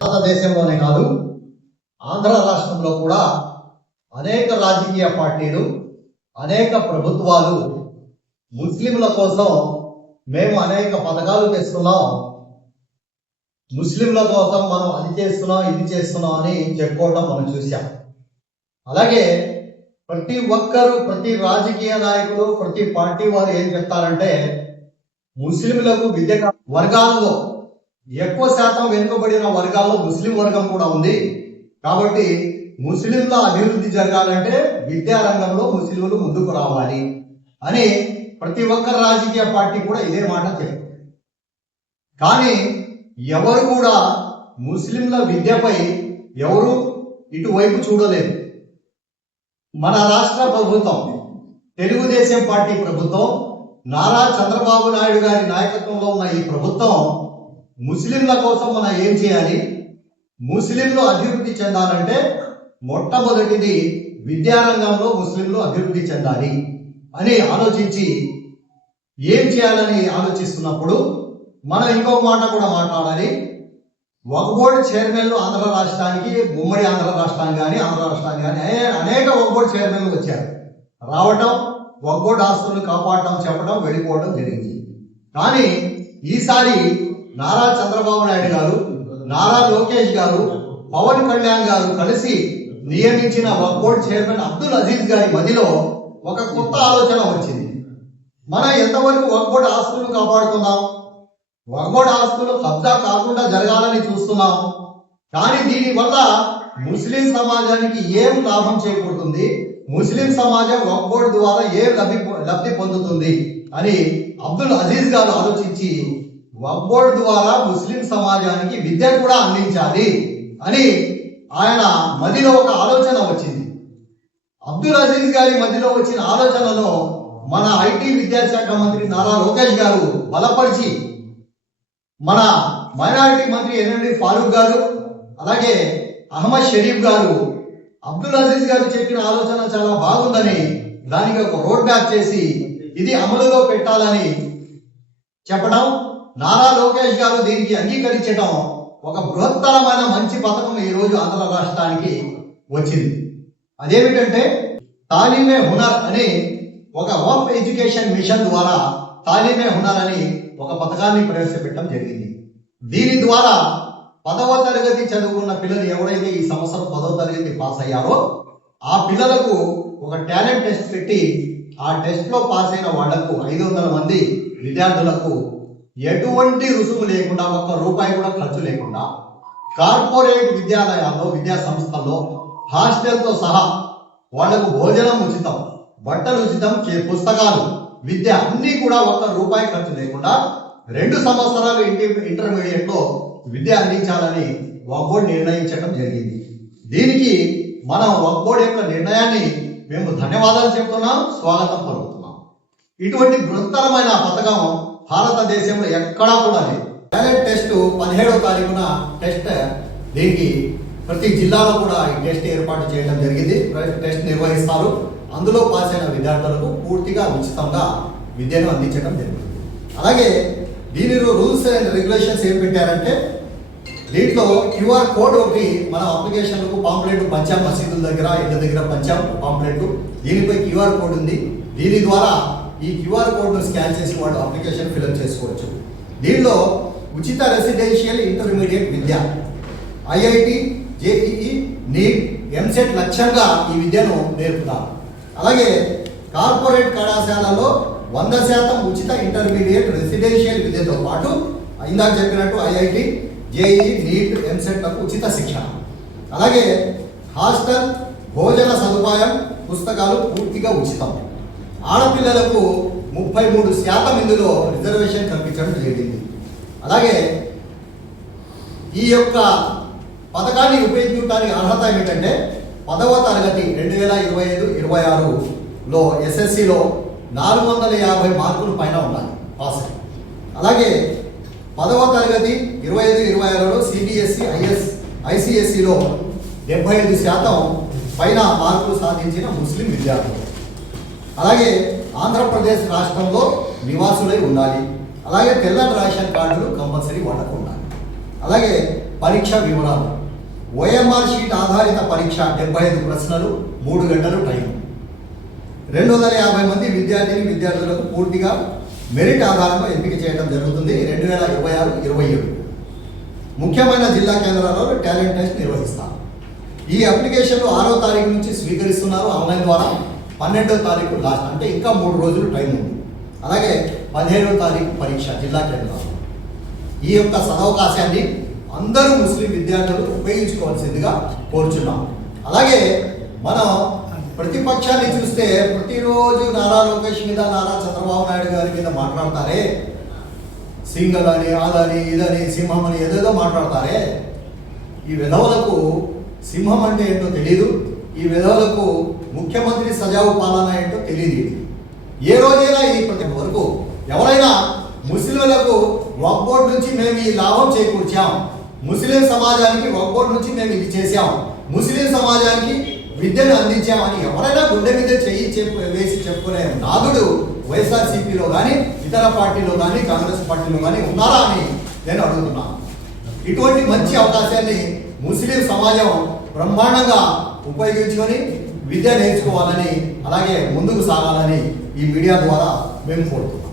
భారతదేశంలోనే కాదు ఆంధ్ర రాష్ట్రంలో కూడా అనేక రాజకీయ పార్టీలు అనేక ప్రభుత్వాలు ముస్లింల కోసం మేము అనేక పథకాలు తెస్తున్నాం, ముస్లింల కోసం మనం అది చేస్తున్నాం ఇది చేస్తున్నాం అని చెప్పుకోవడం మనం చూసాం. అలాగే ప్రతి ఒక్కరు, ప్రతి రాజకీయ నాయకులు, ప్రతి పార్టీ వారు ఏం చెప్తారంటే ముస్లింలకు విద్య వర్గాల్లో ఎక్కువ శాతం వెనుకబడిన వర్గాల్లో ముస్లిం వర్గం కూడా ఉంది కాబట్టి ముస్లింల అభివృద్ధి జరగాలంటే విద్యారంగంలో ముస్లింలు ముందుకు రావాలి అని ప్రతి ఒక్క రాజకీయ పార్టీ కూడా ఇదే మాట చెప్తుంది. కానీ ఎవరు కూడా ముస్లింల విద్యపై ఎవరు ఇటువైపు చూడలేదు. మన రాష్ట్ర ప్రభుత్వం, తెలుగుదేశం పార్టీ ప్రభుత్వం, నారా చంద్రబాబు నాయుడు గారి నాయకత్వంలో ఉన్న ఈ ప్రభుత్వం ముస్లింల కోసం మనం ఏం చేయాలి, ముస్లింలు అభివృద్ధి చెందాలంటే మొట్టమొదటిది విద్యారంగంలో ముస్లింలు అభివృద్ధి చెందాలి అని ఆలోచించి ఏం చేయాలని ఆలోచిస్తున్నప్పుడు మనం ఇంకొక మాట కూడా మాట్లాడాలి. వక్ఫ్ బోర్డు చైర్మన్లు ఆంధ్ర రాష్ట్రానికి, ఉమ్మడి ఆంధ్ర రాష్ట్రానికి కానీ ఆంధ్ర రాష్ట్రానికి కానీ అనేక వక్ఫ్ బోర్డు చైర్మన్లు వచ్చారు, రావటం వక్ఫ్ బోర్డు ఆస్తులను కాపాడటం, చెప్పడం, వెళ్ళిపోవడం జరిగింది. కానీ ఈసారి నారా చంద్రబాబు నాయుడు గారు, నారా లోకేష్ గారు, పవన్ కళ్యాణ్ గారు కలిసి నియమించిన వక్ఫ్ బోర్డు చైర్మన్ అబ్దుల్ అజీజ్ గారి మధ్యలో ఒక కొత్త ఆలోచన వచ్చింది. మనం ఎంతవరకు వక్ఫ్ బోర్డు ఆస్తులను కాపాడుతున్నాం, వక్ఫ్ బోర్డు ఆస్తులు కబ్జా కాకుండా జరగాలని చూస్తున్నాం, కానీ దీనివల్ల ముస్లిం సమాజానికి ఏం లాభం చేకూరుతుంది, ముస్లిం సమాజం వక్ఫ్ బోర్డు ద్వారా ఏం లబ్ధి పొందుతుంది అని అబ్దుల్ అజీజ్ గారు ఆలోచించి వక్ఫ్ బోర్డు ద్వారా ముస్లిం సమాజానికి విద్య కూడా అందించాలి అని ఆయన మదిలో ఒక ఆలోచన వచ్చింది. అబ్దుల్ అజీజ్ గారి మధ్యలో వచ్చిన ఆలోచనలో మన ఐటీ విద్యాశాఖ మంత్రి నారా లోకేష్ గారు బలపరిచి, మన మైనారిటీ మంత్రి ఎన్ఎండి ఫారూక్ గారు, అలాగే అహ్మద్ షరీఫ్ గారు అబ్దుల్ అజీజ్ గారు చెప్పిన ఆలోచన చాలా బాగుందని దానికి ఒక రోడ్ మ్యాప్ చేసి ఇది అమలులో పెట్టాలని చెప్పడం, నారా లోకేష్ గారు దీనికి అంగీకరించడం, ఒక బృహత్తరమైన మంచి పథకం ఈరోజు ఆంధ్ర రాష్ట్రానికి వచ్చింది. అదేమిటంటే తాలీమే హునర్ అని ఒక వక్ఫ్ ఎడ్యుకేషన్ మిషన్ ద్వారా తాలీమే హునర్ అని ఒక పథకాన్ని ప్రవేశపెట్టడం జరిగింది. దీని ద్వారా 10వ తరగతి చదువుకున్న పిల్లలు ఎవరైతే ఈ సంవత్సరం 10వ తరగతి పాస్ అయ్యారో ఆ పిల్లలకు ఒక టాలెంట్ టెస్ట్ పెట్టి ఆ టెస్ట్ లో పాస్ అయిన వాళ్లకు 500 మంది విద్యార్థులకు ఎటువంటి రుసుము లేకుండా, ఒక్క రూపాయి కూడా ఖర్చు లేకుండా కార్పొరేట్ విద్యాలయాల్లో, విద్యా సంస్థల్లో హాస్టల్తో సహా వాళ్లకు భోజనం ఉచితం, బట్టలు ఉచితం, పుస్తకాలు, విద్య అన్ని కూడా ఒక్క రూపాయి ఖర్చు లేకుండా 2 సంవత్సరాలు ఇంటర్మీడియట్ లో విద్య అందించాలని వక్ఫ్ బోర్డు నిర్ణయించడం జరిగింది. దీనికి మనం వక్ఫ్ బోర్డు యొక్క నిర్ణయాన్ని మేము ధన్యవాదాలు చెప్తున్నాం, స్వాగతం పలుకుతున్నాం. ఇటువంటి బృహత్తరమైన పథకం భారతదేశంలో ఎక్కడా కూడా లేదు. టాలెంట్ టెస్ట్ 17వ తారీఖున టెస్ట్, దీనికి ప్రతి జిల్లాలో కూడా ఈ టెస్ట్ ఏర్పాటు చేయడం జరిగింది. టెస్ట్ నిర్వహిస్తారు. అందులో పాస్ అయిన విద్యార్థులకు పూర్తిగా ఉచితంగా విద్యను అందించడం జరిగింది. అలాగే దీని రూల్స్ అండ్ రెగ్యులేషన్స్ ఏం పెట్టారంటే దీంట్లో QR కోడ్ ఒకటి మనం అప్లికేషన్లకు పాంప్లెట్ పంచాం, మసీదుల దగ్గర, ఇళ్ళ దగ్గర పంచాం పాంప్లెట్. దీనిపై QR కోడ్ ఉంది. దీని ద్వారా ఈ QR కోడ్ను స్కాన్ చేసి వాడు అప్లికేషన్ ఫిల్అప్ చేసుకోవచ్చు. దీనిలో ఉచిత రెసిడెన్షియల్ ఇంటర్మీడియట్ విద్య, IIT, JEE, NEET, MCET లక్ష్యంగా ఈ విద్యను నేర్పుతారు. అలాగే కార్పొరేట్ కళాశాలలో 100% ఉచిత ఇంటర్మీడియట్ రెసిడెన్షియల్ విద్యతో పాటు ఇందాక చెప్పినట్టు IIT, JEE, NEET, MCET లకు ఉచిత శిక్షణ. అలాగే హాస్టల్, భోజన సదుపాయం, పుస్తకాలు పూర్తిగా ఉచితం. ఆడపిల్లలకు 33% ఇందులో రిజర్వేషన్ కల్పించడం జరిగింది. అలాగే ఈ యొక్క పథకాన్ని ఉపయోగించడానికి అర్హత ఏమిటంటే 10వ తరగతి 2025-26లో SSCలో 450 మార్కుల పైన ఉండాలి పాస్. అలాగే 10వ తరగతి 25-26లో CBSE, ICSEలో 75% పైన మార్కులు సాధించిన ముస్లిం విద్యార్థులు. అలాగే ఆంధ్రప్రదేశ్ రాష్ట్రంలో నివాసులై ఉండాలి. అలాగే తెల్ల రేషన్ కార్డులు కంపల్సరీ వాళ్ళకు ఉండాలి. అలాగే పరీక్ష వివరాలు. ఓఎంఆర్ షీట్ ఆధారిత పరీక్ష 75 ప్రశ్నలు, 3 గంటలు టైం. 250 మంది విద్యార్థులకు పూర్తిగా మెరిట్ ఆధారంగా ఎంపిక చేయడం జరుగుతుంది. 2026-27 ముఖ్యమైన జిల్లా కేంద్రాలలో టాలెంట్ టెస్ట్ నిర్వహిస్తారు. ఈ అప్లికేషన్లు 6వ తారీఖు నుంచి స్వీకరిస్తున్నారు ఆన్లైన్ ద్వారా. 12వ తారీఖు లాస్ట్, అంటే ఇంకా 3 రోజులు టైం ఉంది. అలాగే 17వ తారీఖు పరీక్ష జిల్లా కేంద్రాలు. ఈ యొక్క సదవకాశాన్ని అందరూ ముస్లిం విద్యార్థులు ఉపయోగించుకోవాల్సిందిగా కోరుచున్నాం. అలాగే మనం ప్రతిపక్షాన్ని చూస్తే ప్రతిరోజు నారా లోకేష్ మీద, నారా చంద్రబాబు నాయుడు గారి మీద మాట్లాడతారే, సింగల్ అని, అదని, ఇదని, సింహం అని ఏదేదో మాట్లాడతారే. ఈ విధవలకు సింహం అంటే ఏంటో తెలీదు. ఈ విధవలకు ముఖ్యమంత్రి సజావు పాలన ఏంటో తెలియదు. ఏ రోజైనా ఈ ప్రతి వరకు ఎవరైనా ముస్లింలకు వక్ఫ్ బోర్డు నుంచి మేము ఈ లాభం చేకూర్చాం, ముస్లిం సమాజానికి వక్ఫ్ బోర్డు నుంచి మేము ఇది చేశాం, ముస్లిం సమాజానికి విద్యను అందించామని ఎవరైనా గుండె మీద వేసి చెప్పుకునే నాదుడు వైఎస్ఆర్సీపీలో కానీ, ఇతర పార్టీలో కానీ, కాంగ్రెస్ పార్టీలో కానీ ఉన్నారా అని నేను అడుగుతున్నాను. ఇటువంటి మంచి అవకాశాన్ని ముస్లిం సమాజం బ్రహ్మాండంగా ఉపయోగించుకొని విద్య నేర్చుకోవాలని, అలాగే ముందుకు సాగాలని ఈ మీడియా ద్వారా మేము కోరుతున్నాం.